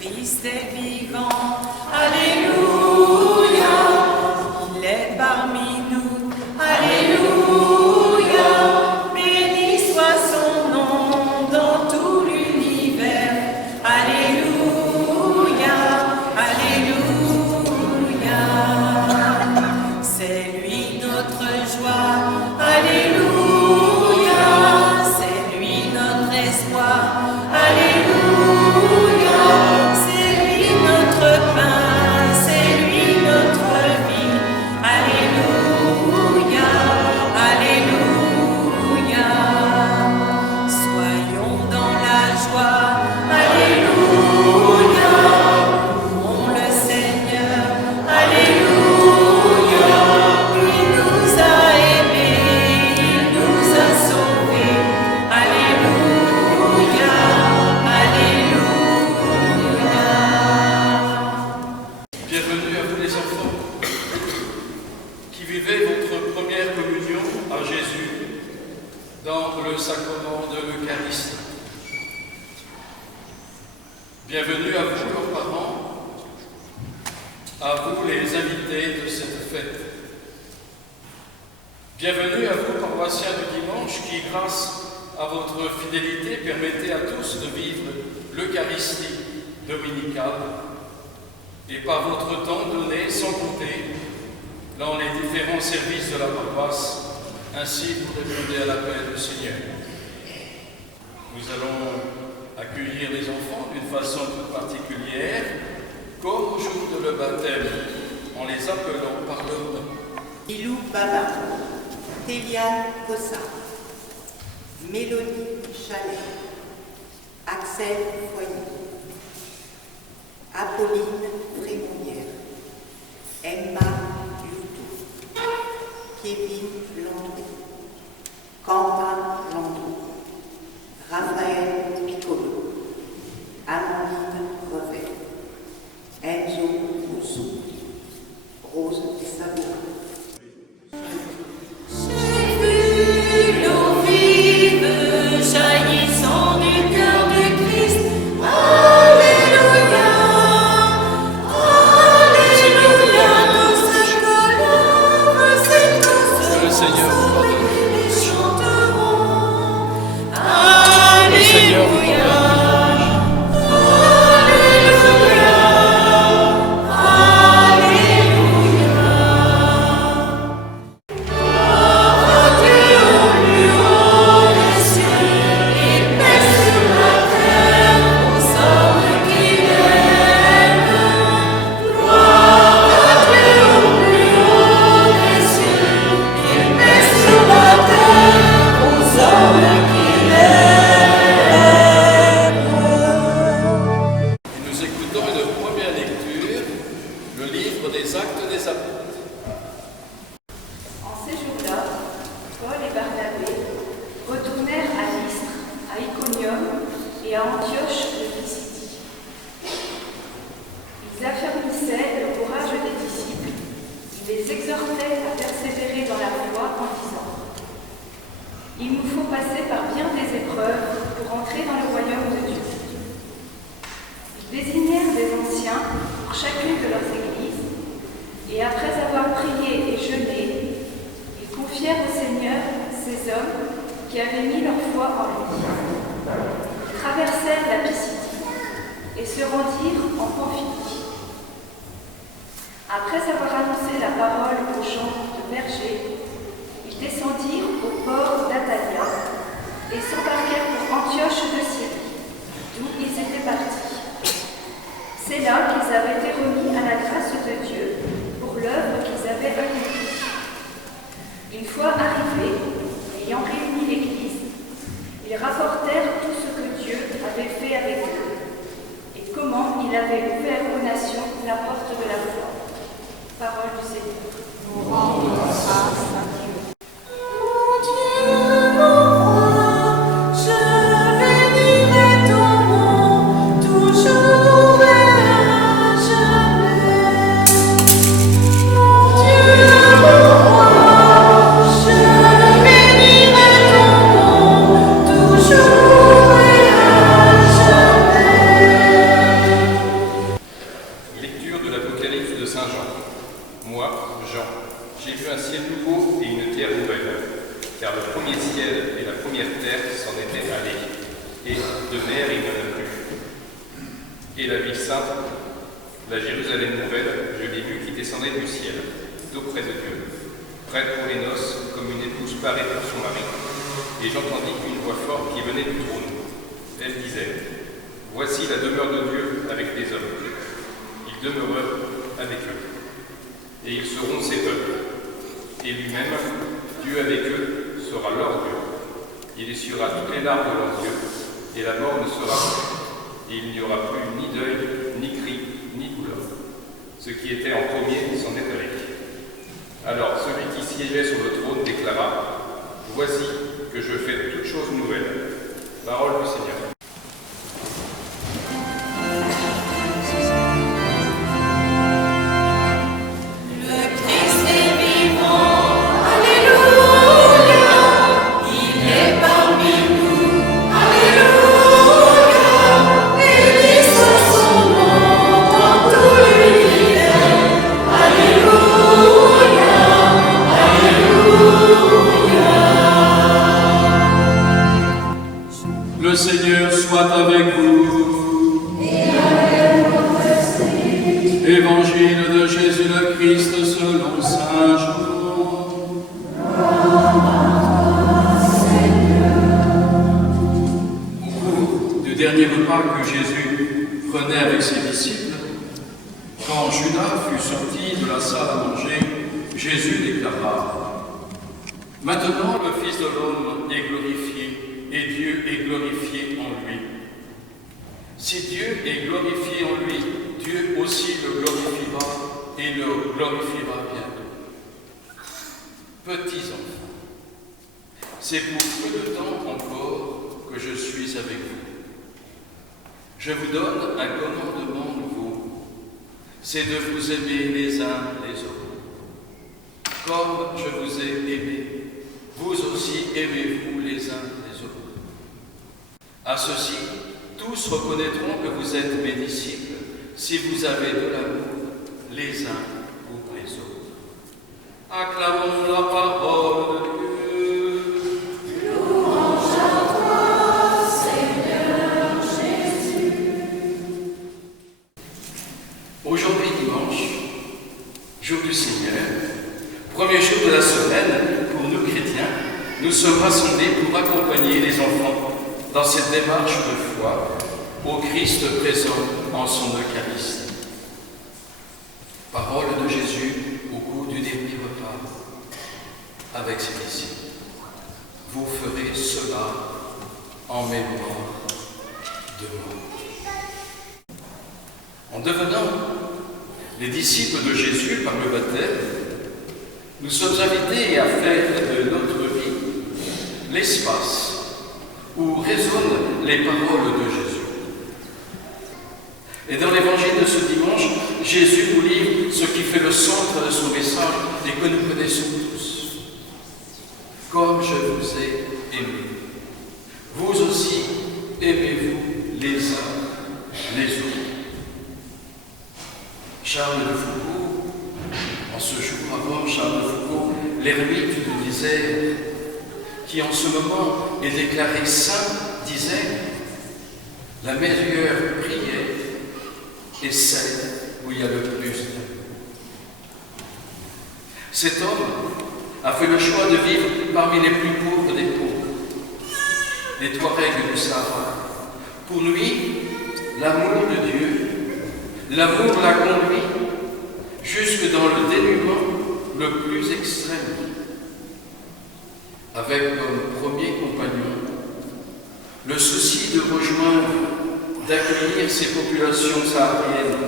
Christ est vivant, Alléluia. Il est parmi nous, Alléluia. Béni soit son nom dans tout l'univers, Alléluia, Alléluia. C'est lui notre joie, Alléluia. C'est lui notre espoir, Alléluia. C'est lui notre pain, c'est lui notre vie, Alléluia, Alléluia. Soyons dans la joie, Alléluia. Louons le Seigneur, Alléluia. Il nous a aimés, il nous a sauvés, Alléluia, Alléluia. Bienvenue à vous les enfants qui vivez votre première communion à Jésus dans le sacrement de l'Eucharistie. Bienvenue à vous, leurs parents, à vous les invités de cette fête. Bienvenue à vous, paroissiens du dimanche, qui, grâce à votre fidélité, permettez à tous de vivre l'Eucharistie dominicale et par votre temps donné sans compter dans les différents services de la paroisse. Ainsi, vous répondez à l'appel du Seigneur. Nous allons accueillir les enfants d'une façon toute particulière, comme au jour de le baptême, en les appelant par leur nom. Ilou Baba, Téliane Cossa, Mélodie Chalet, Axel Foyer, Apolline Frémonière, Emma Youtou, Kevin Landry, Quentin Landry, Raphaël Piccolo, Amandine Revet, Enzo Moussou, Rose Sabot. J'ai vu l'eau vive jaillissant du cœur du Christ, Alléluia, Alléluia. Tous ceux que l'homme sait tous, Le Seigneur vous pardonne. et chanteront, Le Seigneur vous Alléluia. Nous écoutons une première lecture, le livre des Actes des Apôtres. En ces jours-là, Paul et Barnabé retournèrent à Lystre, à Iconium et à Antioche de Pisidie. Ils affermissaient le courage des disciples, ils les exhortaient à persévérer dans la foi en disant : il nous faut passer par bien des épreuves pour entrer dans le royaume de Dieu. Ils désignèrent des anciens pour chacune de leurs églises, et après avoir prié et jeûné, ils confièrent au Seigneur ces hommes qui avaient mis leur foi en lui. Ils traversèrent la Pisidie et se rendirent en Pamphylie. Après avoir annoncé la parole aux gens de Pergé, ils descendirent au port d'Atalia et s'embarquèrent pour Antioche de Syrie, d'où ils étaient partis. C'est là qu'ils avaient été remis à la grâce de Dieu pour l'œuvre qu'ils avaient accomplie. Une fois arrivés, ayant réuni l'Église, ils rapportèrent tout ce que Dieu avait fait avec eux et comment il avait ouvert aux nations la porte de la foi. Parole du Seigneur. Nous rendons grâce à Dieu. Mon Dieu, mon roi, je bénirai ton nom toujours et à jamais. Mon Dieu, mon roi, je bénirai ton nom toujours et à jamais. Et la ville sainte, la Jérusalem nouvelle, je l'ai vue qui descendait du ciel, d'auprès de Dieu, prête pour les noces, comme une épouse parée pour son mari. Et j'entendis une voix forte qui venait du trône. Elle disait, « Voici la demeure de Dieu avec les hommes. Il demeurera avec eux. Et ils seront ses peuples. Et lui-même, Dieu avec eux, sera leur Dieu. Il essuiera toutes les larmes de leurs yeux, et la mort ne sera plus. Et il n'y aura plus ni deuil, ni cri, ni douleur. Ce qui était en premier s'en est allé. » Alors celui qui siégeait sur le trône déclara, « Voici que je fais toutes choses nouvelles. » Parole du Seigneur. Le Seigneur soit avec vous. Et avec votre esprit. Évangile de Jésus le Christ selon Saint Jean. Au cours du dernier repas que Jésus prenait avec ses disciples, quand Judas fut sorti de la salle à manger, Jésus déclara, « Maintenant le Fils de l'homme est glorifié, et Dieu est glorifié en lui. Si Dieu est glorifié en lui, Dieu aussi le glorifiera et le glorifiera bientôt. Petits enfants, c'est pour peu de temps encore que je suis avec vous. Je vous donne un commandement nouveau, c'est de vous aimer les uns les autres. Comme je vous ai aimés, vous aussi aimez-vous les uns les autres. À ceci, tous reconnaîtront que vous êtes mes disciples si vous avez de l'amour les uns pour les autres. Acclamons la parole de Dieu. Louange à toi, Seigneur Jésus. Aujourd'hui dimanche, jour du Seigneur, premier jour de la semaine pour nous chrétiens, nous sommes rassemblés pour accompagner les enfants dans cette démarche de foi au Christ présent en son Eucharistie. Parole de Jésus au cours du dernier repas avec ses disciples. Vous ferez cela en mémoire de moi. En devenant les disciples de Jésus par le baptême, nous sommes invités à faire de notre vie l'espace où résonnent les paroles de Jésus. Et dans l'évangile de ce dimanche, Jésus nous livre ce qui fait le centre de son message et que nous connaissons tous. Comme je vous ai aimé, vous aussi aimez-vous les uns les autres. Charles de Foucault, en ce jour avant Charles de Foucault, l'ermite du désert, qui en ce moment est déclaré saint, disait « La meilleure prière est celle où il y a le plus d'amour. » Cet homme a fait le choix de vivre parmi les plus pauvres des pauvres, les Touaregs du Sahara. Pour lui, l'amour de Dieu, l'amour l'a conduit jusque dans le dénuement le plus extrême, avec comme premier compagnon le souci de rejoindre, d'accueillir ces populations sahariennes,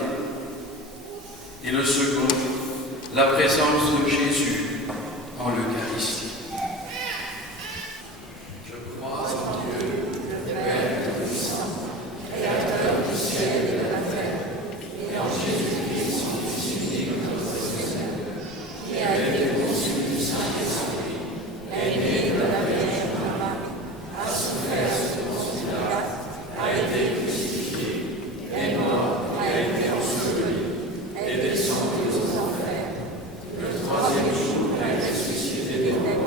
et le second, la présence de Jésus en l'Eucharistie. Je crois en Dieu, Père Tout-Puissant, Créateur du ciel et de la terre, et en Jésus-Christ, son Fils unique, notre Seigneur, qui a été conçu du Saint-Esprit, est né de la Vierge Marie, a souffert sous Ponce Pilate, a été crucifié, est mort, a été enseveli, est descendu aux enfers. Le troisième jour, est ressuscité des morts.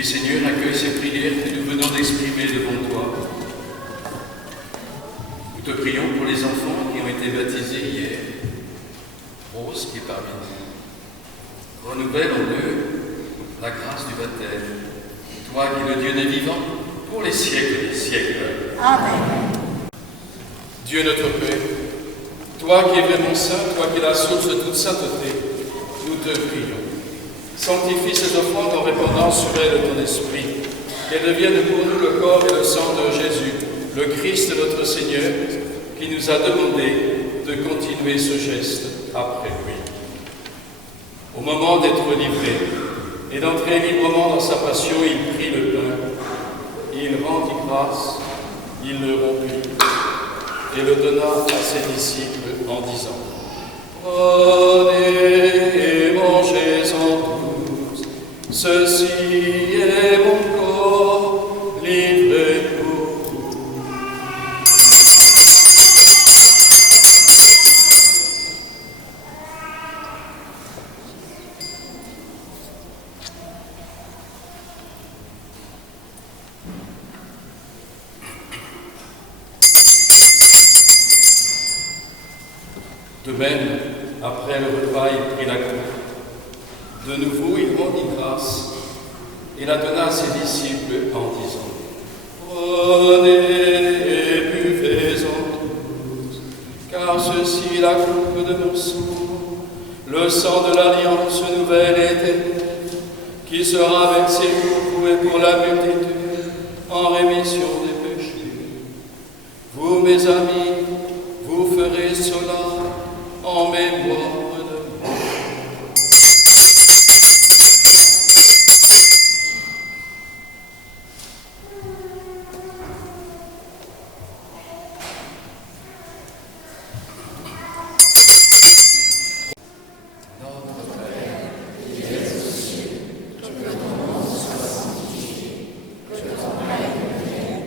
Oui, Seigneur, accueille ces prières que nous venons d'exprimer devant toi. Nous te prions pour les enfants qui ont été baptisés hier. Rose qui est parmi nous. Renouvelle en eux la grâce du baptême. Toi qui es le Dieu des vivants, pour les siècles des siècles. Amen. Dieu notre Père, toi qui es vraiment saint, toi qui es la source de toute sainteté, nous te prions. Sanctifie ces offrandes en répandant sur elles ton esprit, qu'elles deviennent pour nous le corps et le sang de Jésus, le Christ notre Seigneur, qui nous a demandé de continuer ce geste après lui. Au moment d'être livré et d'entrer librement dans sa passion, il prit le pain, il rendit grâce, il le rompit et le donna à ses disciples en disant : Prenez et mangez-en tous, ceci est mon corps livré pour vous. De même, après le repas, il prit la coupe. De nouveau, il rendit grâce et la donna à ses disciples en disant : Prenez et buvez-en tous, car ceci est la coupe de mon sang, le sang de l'alliance nouvelle et éternelle, qui sera versé pour vous et pour la multitude en rémission des péchés. Vous, mes amis, vous ferez cela en mémoire de moi. Notre Père, qui es aux cieux, que ton nom soit sanctifié, que ton règne vienne,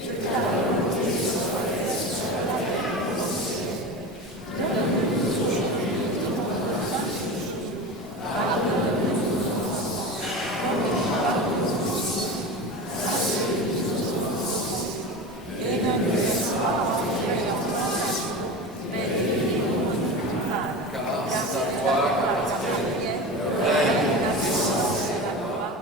que ta volonté soit faite sur la terre comme au ciel. Donne-nous aujourd'hui notre pain quotidien. Pardonne-nous nos offenses, comme nous pardonnons aussi à ceux qui nous offensent. Et ne nous laisse pas entrer en tentation, mais délivre-nous du mal. Car c'est à toi qu'appartient le règne, la puissance et la gloire.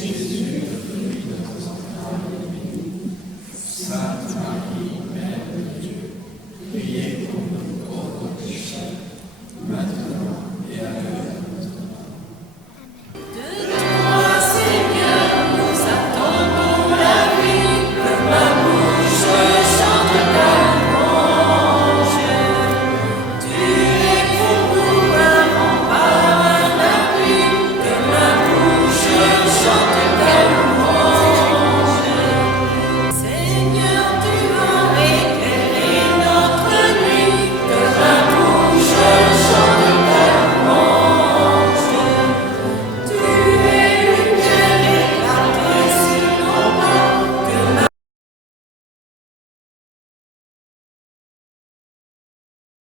Jésus, le fruit de vos entrailles,